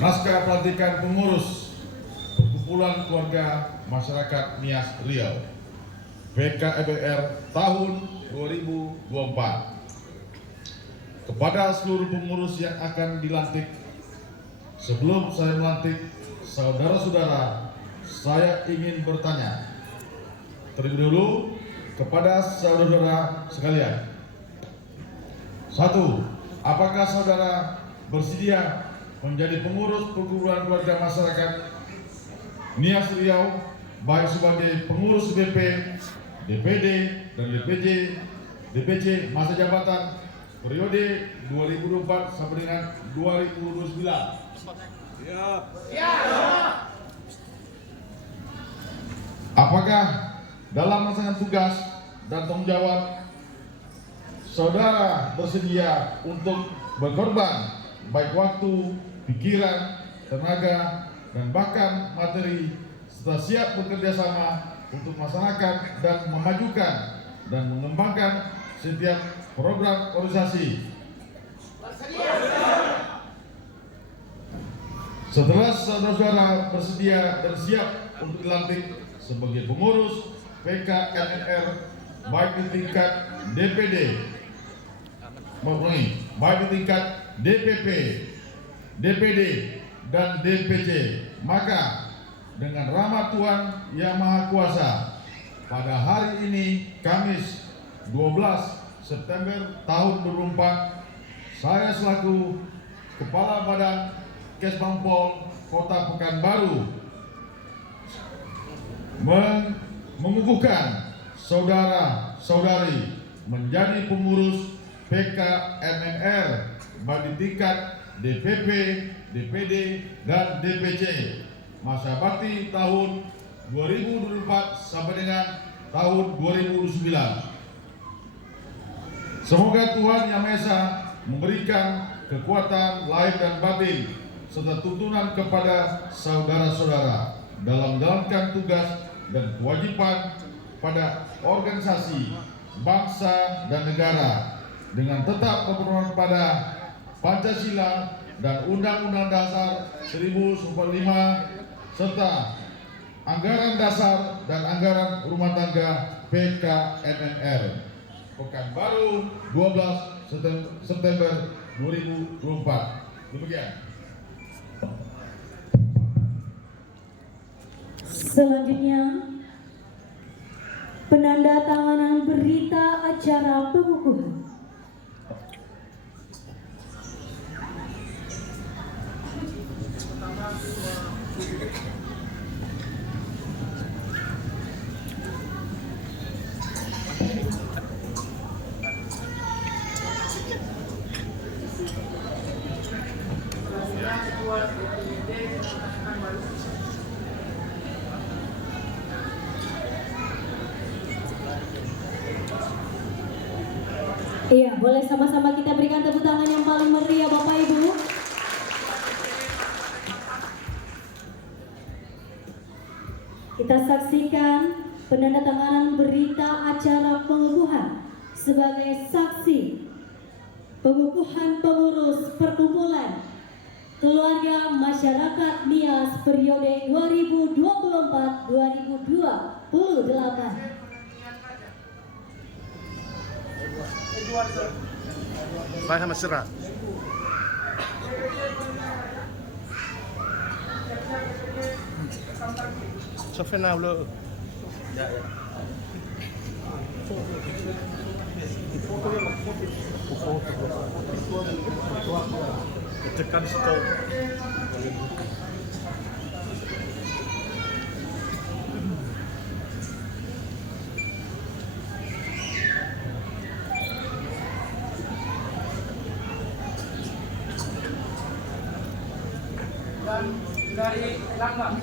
Naskah pelantikan pengurus Perkumpulan Keluarga Masyarakat Nias Riau PKMR tahun 2024. Kepada seluruh pengurus yang akan dilantik, sebelum saya melantik saudara-saudara, saya ingin bertanya terlebih dahulu kepada saudara-saudara sekalian. 1. Apakah saudara bersedia menjadi pengurus Perkumpulan Keluarga Masyarakat Nias Riau, baik sebagai pengurus BP, DPD, dan DPC masa jabatan periode 2024 sampai dengan 2029? Siap. Apakah dalam melaksanakan tugas dan tanggung jawab saudara bersedia untuk berkorban baik waktu, pikiran, tenaga, dan bahkan materi, serta siap bekerja sama untuk masyarakat dan memajukan dan mengembangkan setiap program organisasi? Setelah saudara-saudara bersedia dan siap untuk dilantik sebagai pengurus PKMR baik di tingkat DPD maupun baik di tingkat DPP, DPD, dan DPC, maka dengan rahmat Tuhan Yang Maha Kuasa, pada hari ini Kamis 12 September tahun 2024, saya selaku Kepala Badan Kesbangpol Kota Pekanbaru mengukuhkan saudara-saudari menjadi pengurus PKMR baik di tingkat DPP, DPD, dan DPC masa bakti tahun 2024 sampai dengan tahun 2009. Semoga Tuhan Yang Maha Esa memberikan kekuatan lahir dan batin serta tuntunan kepada saudara-saudara dalam menjalankan tugas dan kewajiban pada organisasi, bangsa, dan negara dengan tetap berpedoman pada Pancasila dan Undang-Undang Dasar 1945 serta anggaran dasar dan anggaran rumah tangga PKMR Pekanbaru 12 September 2024. Demikian. Selanjutnya, penandatanganan berita acara pengukuhan. Iya, boleh sama-sama kita berikan tepuk tangan yang paling meriah Bapak Ibu. Kita saksikan penandatanganan berita acara pengukuhan sebagai saksi pengukuhan pengurus Perkumpulan Keluarga Masyarakat Nias periode 2024-2028. Vai sama serah. Sofena dulu. Ya. Tekan stop. Dan dari Langgang.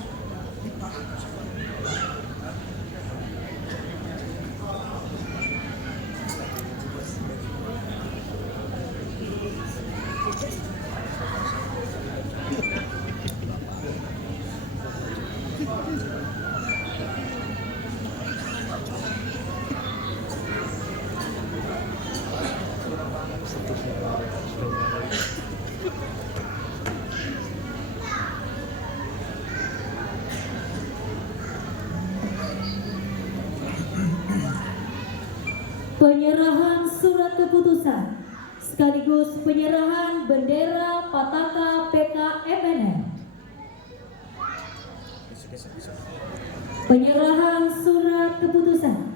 penyerahan surat keputusan sekaligus penyerahan bendera Pataka PKMNR. Penyerahan surat keputusan.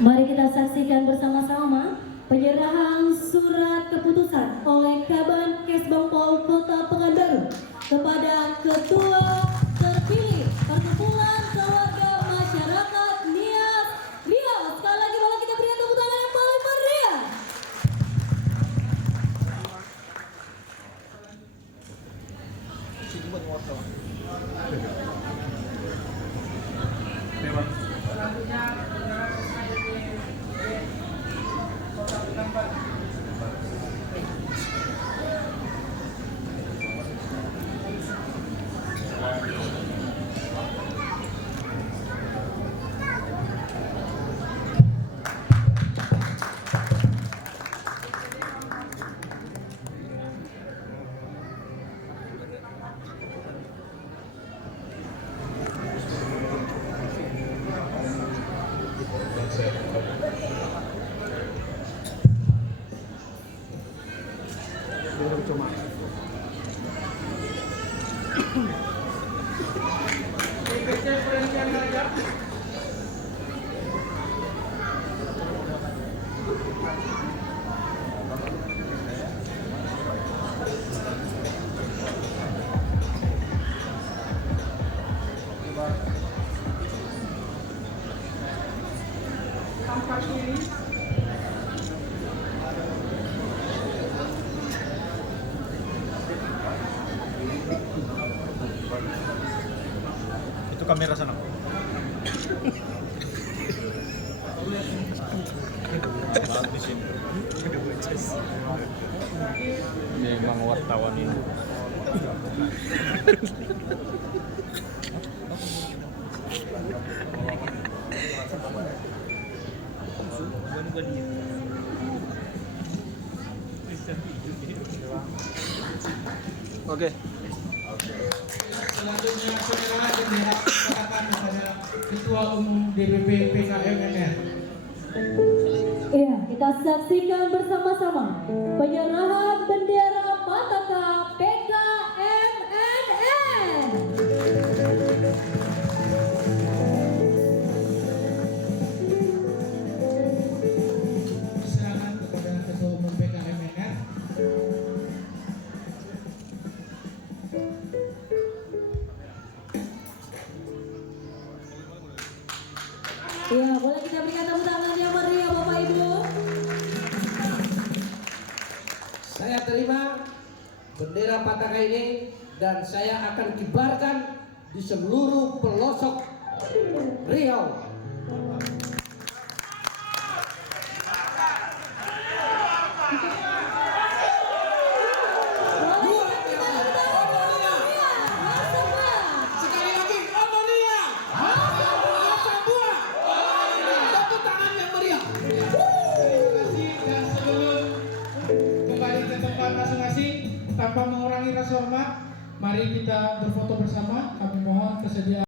Mari kita saksikan bersama-sama penyerahan surat keputusan oleh Kaban Kesbangpol Kota Pekanbaru kepada Ketua terpilih Perkumpulan Keluarga Masyarakat Nias Riau. Sekali lagi boleh kita berikan tepuk tangan yang paling meriah. Selanjutnya penyerahan SKID Kota Pekanbaru. DPC Perhentian Raja. Tampak kiri. Itu kamera sana. Memang wartawan ini. Oke. Selanjutnya penyerahan bendera diserahkan kepada Ketua Umum DPP PKMNR. Iya, kita saksikan bersama-sama penyerahan bendera Pataka PKMNR. Diserahkan kepada Ketua Umum PKMNR. Iya, boleh kita berikan tepuk tangan yang meriah Bapak Ibu. Saya terima bendera Pataka ini dan saya akan kibarkan di seluruh pelosok Riau. Sekali lagi, Omonia! Sabua! Tepuk tangan yang meriah. Terima kasih dan sebelum kembali ke tempat masing-masing tanpa mengurangi rasa hormat, mari kita berfoto bersama. Kami mohon kesediaan.